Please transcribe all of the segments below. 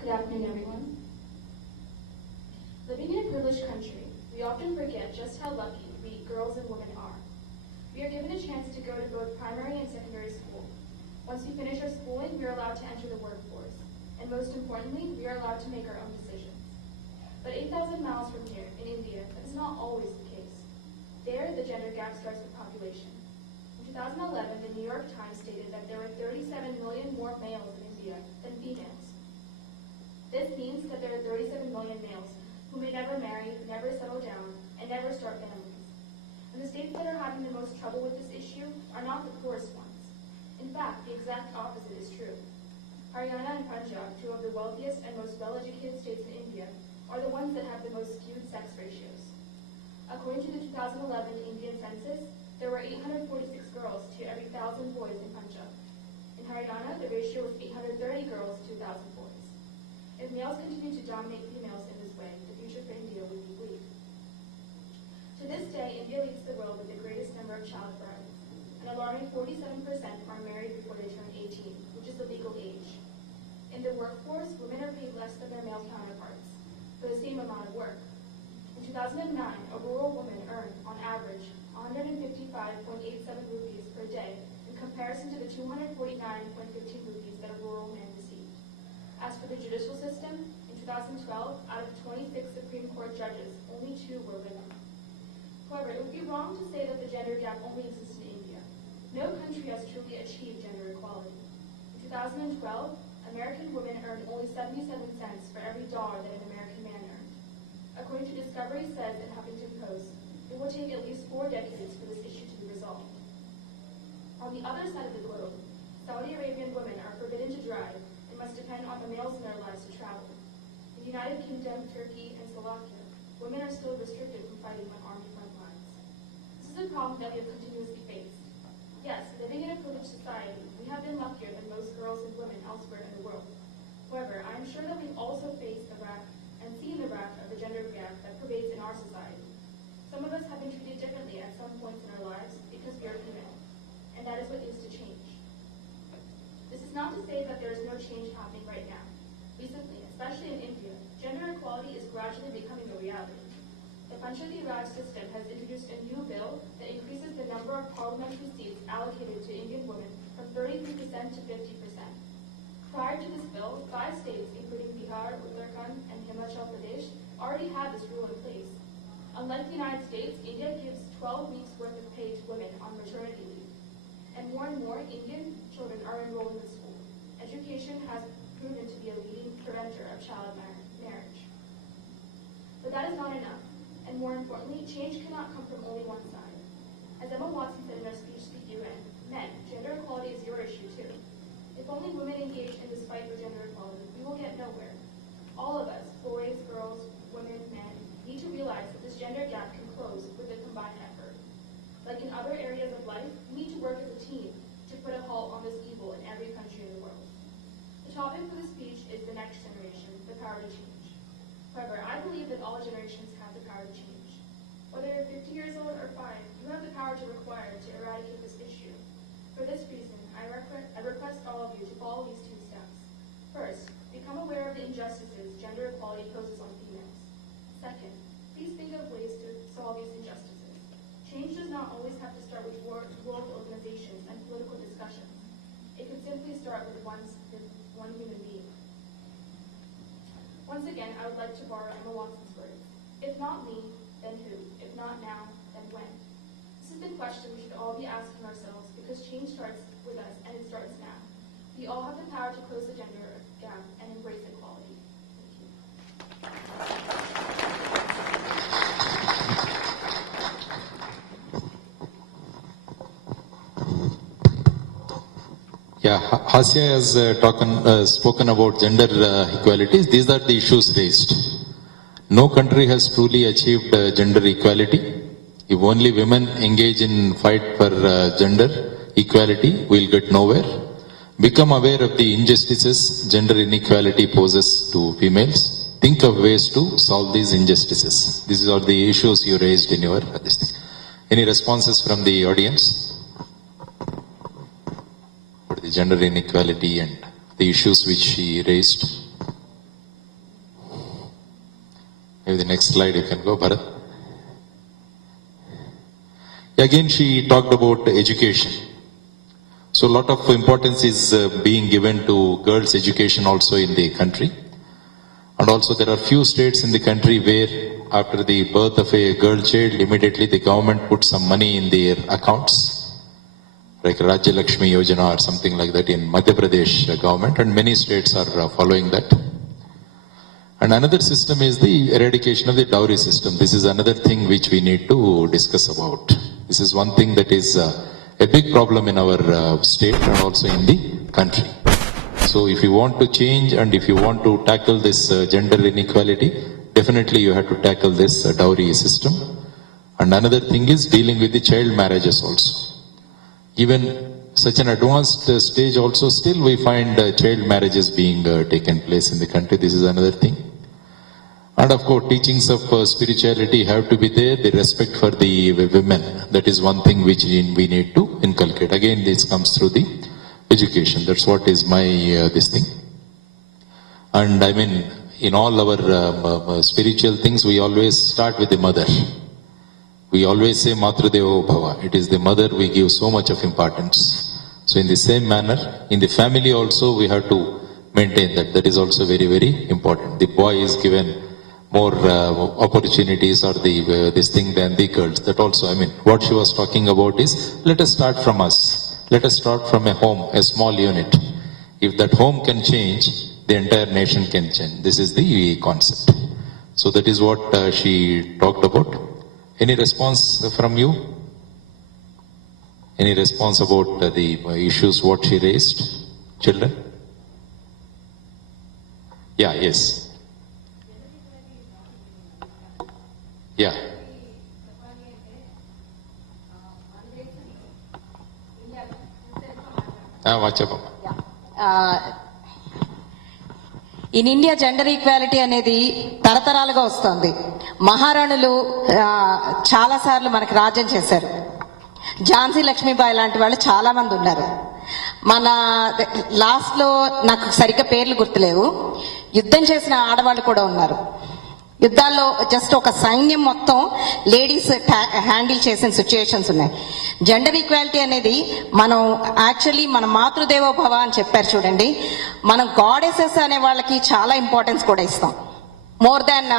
Good afternoon, everyone. Living in a privileged country, we often forget just how lucky we girls and women are. We are given a chance to go to both primary and secondary school. Once we finish our schooling, we are allowed to enter the workforce. And most importantly, we are allowed to make our own decisions. But 8,000 miles from here, in India, that is not always the case. There, the gender gap starts with population. In 2011, the New York Times stated that there were 37 million more males in India than females. This means that there are 37 million males who may never marry, never settle down, and never start families. And the states that are having the most trouble with this issue are not the poorest ones. In fact, the exact opposite is true. Haryana and Punjab, two of the wealthiest and most well-educated states in India, are the ones that have the most skewed sex ratios. According to the 2011 Indian census, there were 846 girls to every 1,000 boys in Punjab. In Haryana, the ratio was 830 girls to 1,000 boys. If males continue to dominate females in this way, the future for India would be bleak. To this day, India leads the world with the greatest number of child brides. An alarming 47% are married before they turn 18, which is the legal age. In the workforce, women are paid less than their male counterparts for the same amount of work. In 2009, a rural woman earned, on average, 155.87 rupees per day in comparison to the 249.15 rupees that a rural man received. As for the judicial system, in 2012, out of 26 Supreme Court judges, only 2 were women. However, it would be wrong to say that the gender gap only exists in India. No country has truly achieved gender equality. In 2012, American women earned only 77 cents for every dollar that an American man earned. According to Discovery Says in Huffington Post, it will take at least 4 decades for this issue to be resolved. On the other side of the globe, Saudi Arabian women are forbidden to drive and must depend on the males in their lives to travel. In the United Kingdom, Turkey, and Slovakia, women are still restricted from fighting on army front lines. This is a problem that we have continuously faced. Yes, living in a privileged society, we have been luckier than most girls and women elsewhere in the world. However, I am sure that we've also faced the wrath and seen the wrath of the gender gap that pervades in our society. Some of us have been treated differently at some points in our lives because we are female, and that is what needs to change. This is not to say that there is no change happening right now. Recently, especially in India, gender equality is gradually becoming a reality. The Panchayati Raj system has introduced a new bill that increases the number of parliamentary seats allocated to Indian women from 33% to 50%. Prior to this bill, 5 states, including Bihar, Uttarakhand, and Himachal Pradesh, already had this rule in place. Unlike the United States, India gives 12 weeks' worth of pay to women on maternity leave. And more Indian children are enrolled in the school. Education has proven to be a leading preventer of child marriage. But that is not enough. And more importantly, change cannot come from only one side. As Emma Watson said in her speech to the UN, men, gender equality is your issue too. If only women engage in this fight for gender equality, we will get nowhere. All of us, boys, girls, women, men, need to realize that this gender gap can close with a combined effort. Like in other areas of life, we need to work as a team to put a halt on this evil in every country in the world. The topic for this speech is the next generation, the power to change. However, I believe that all generations have the power to change. Whether you're 50 years old or 5, you have the power to require to eradicate this issue. For this reason, I request all of you to follow these 2 steps. First, become aware of the injustices gender equality poses on females. Second, please think of ways to solve these injustices. Change does not always have to start with world organizations and political discussions. It could simply start with one human being. Once again, I would like to borrow Emma Watson's words. If not me, then who? If not now, then when? This is the question we should all be asking ourselves because change starts with us and it starts now. We all have the power to close the gender gap and embrace equality. Thank you. Yeah, Haasya has spoken about gender equalities. These are the issues raised. No country has truly achieved gender equality. If only women engage in fight for gender equality, we'll get nowhere. Become aware of the injustices gender inequality poses to females. Think of ways to solve these injustices. These are the issues you raised in your this. Any responses from the audience? The gender inequality and the issues which she raised. Maybe the next slide you can go, Bharat. Again, she talked about education. So a lot of importance is being given to girls' education also in the country. And also there are few states in the country where after the birth of a girl child, immediately the government puts some money in their accounts, like Rajya Lakshmi Yojana or something like that in Madhya Pradesh government, and many states are following that. And another system is the eradication of the dowry system. This is another thing which we need to discuss about. This is one thing that is a big problem in our state and also in the country. So if you want to change and if you want to tackle this gender inequality, definitely you have to tackle this dowry system. And another thing is dealing with the child marriages also. Even such an advanced stage also, still we find child marriages being taken place in the country. This is another thing. And of course, teachings of spirituality have to be there, the respect for the women. That is one thing which we need to inculcate. Again, this comes through the education. That's what is my this thing. And I mean, in all our spiritual things, we always start with the mother. We always say Matrudevo Bhava. It is the mother we give so much of importance. So in the same manner, in the family also we have to maintain that. That is also very, very important. The boy is given more opportunities or this thing than the girls. That also, I mean, what she was talking about is, let us start from us. Let us start from a home, a small unit. If that home can change, the entire nation can change. This is the concept. So that is what she talked about. Any response from you? Any response about the issues what she raised? Children? Yeah, yes. Yeah. In India, gender equality అనేది తరతరాలుగా వస్తుంది. మహారాణులు చాలా సార్లు మనకి రాజ్యం చేశారు. ఝాన్సీ లక్ష్మీబాయి లాంటి వాళ్ళు చాలా మంది ఉన్నారు. మన లాస్ట్ లో నాకు సరిగ్గా పేర్లు గుర్తులేవు. యుద్ధం చేసిన ఆడవాళ్ళు కూడా ఉన్నారు. యుద్ధాల్లో జస్ట్ ఒక సైన్యం మొత్తం లేడీస్ హ్యాండిల్ చేసిన సిచ్యుయేషన్స్ ఉన్నాయి. జెండర్ ఈక్వాలిటీ అనేది మనం యాక్చువల్లీ మన మాతృదేవో భవ అని చెప్పారు చూడండి. మనం గాడెసెస్ అనే వాళ్ళకి చాలా ఇంపార్టెన్స్ కూడా ఇస్తాం. మోర్ దాన్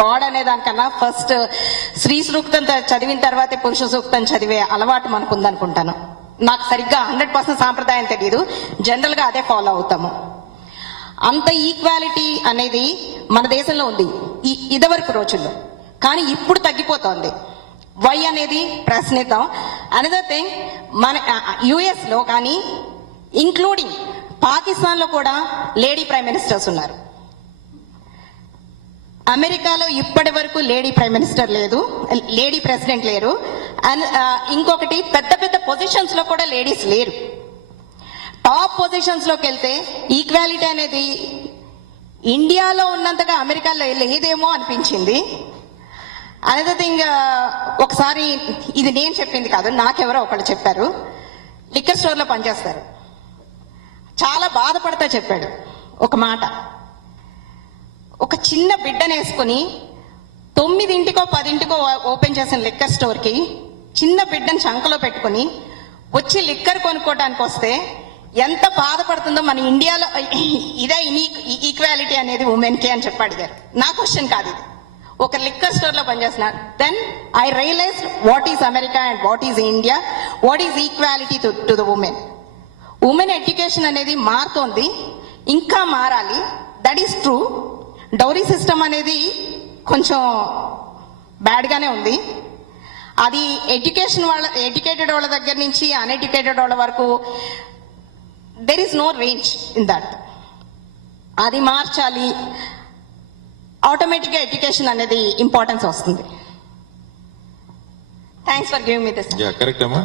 గాడ్ అనే దానికన్నా ఫస్ట్ స్త్రీ సూక్తం చదివిన తర్వాతే పురుష సూక్తం చదివే అలవాటు మనకు ఉందనుకుంటాను. నాకు సరిగ్గా 100% సాంప్రదాయం తెలియదు, జనరల్ గా అదే ఫాలో అవుతాము. అంత ఈక్వాలిటీ అనేది మన దేశంలో ఉంది ఇదివరకు రోజుల్లో, కానీ ఇప్పుడు తగ్గిపోతోంది. వై అనేది ప్రశ్నిద్దాం. అనదర్ థింగ్, మన యుఎస్ లో కానీ ఇంక్లూడింగ్ పాకిస్తాన్ లో కూడా లేడీ ప్రైమ్ మినిస్టర్స్ ఉన్నారు. అమెరికాలో ఇప్పటి వరకు లేడీ ప్రైమ్ మినిస్టర్ లేదు, లేడీ ప్రెసిడెంట్ లేరు. అండ్ ఇంకొకటి, పెద్ద పెద్ద పొజిషన్స్ లో కూడా లేడీస్ లేరు. టాప్ పొజిషన్స్ లోకి వెళ్తే ఈక్వాలిటీ అనేది ఇండియాలో ఉన్నంతగా అమెరికాలో లేదేమో అనిపించింది. అనదర్ థింగ్, ఒకసారి ఇది నేను చెప్పింది కాదు, నాకెవరో ఒకళ్ళు చెప్పారు. లిక్కర్ స్టోర్ లో పనిచేస్తారు, చాలా బాధపడతా చెప్పాడు ఒక మాట. ఒక చిన్న బిడ్డను వేసుకుని 9ంటికో 10ంటికో ఓపెన్ చేసిన లిక్కర్ స్టోర్ కి చిన్న బిడ్డను చంకలో పెట్టుకుని వచ్చి లిక్కర్ కొనుక్కోవడానికి వస్తే ఎంత బాధపడుతుందో మన ఇండియాలో. ఇదే ఈక్వాలిటీ అనేది ఉమెన్ కి అని చెప్పి అడిగారు. నా క్వశ్చన్ కాదు ఇది, ఒక లిక్కర్ స్టోర్ లో పనిచేస్తున్నారు. Then I realize what is America and what is India, what is equality to the women. Women education అనేది మారుతోంది, ఇంకా మారాలి. That is true. Dowry system అనేది కొంచెం బ్యాడ్ గానే ఉంది. అది ఎడ్యుకేటెడ్ వాళ్ళ దగ్గర నుంచి అన్ఎడ్యుకేటెడ్ వాళ్ళ వరకు there is no range in that. అది మార్చాలి. ఆటోమేటిక్ గా ఎడ్యుకేషన్ అనేది ఇంపార్టెన్స్ వస్తుంది. Thanks for giving me this. Correct అమ్మా.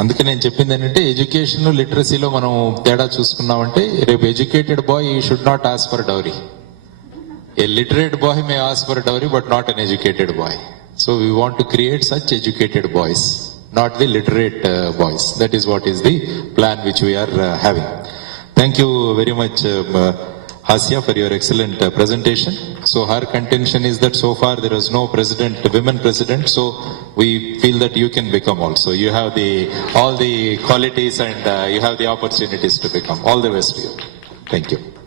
అందుకే నేను చెప్పింది ఏంటంటే, ఎడ్యుకేషన్ లిటరసీలో మనం తేడా చూసుకున్నామంటే, రేపు educated boy should not ask for dowry. A literate boy may ask for dowry but not uneducated boy. So we want to create such educated boys, not the literate boys. That is what is the plan which we are having. Thank you very much, Haasya, for your excellent presentation. So her contention is that so far there is no women president, so we feel that you can become also. You have all the qualities and you have the opportunities to become. All the best to you. Thank you.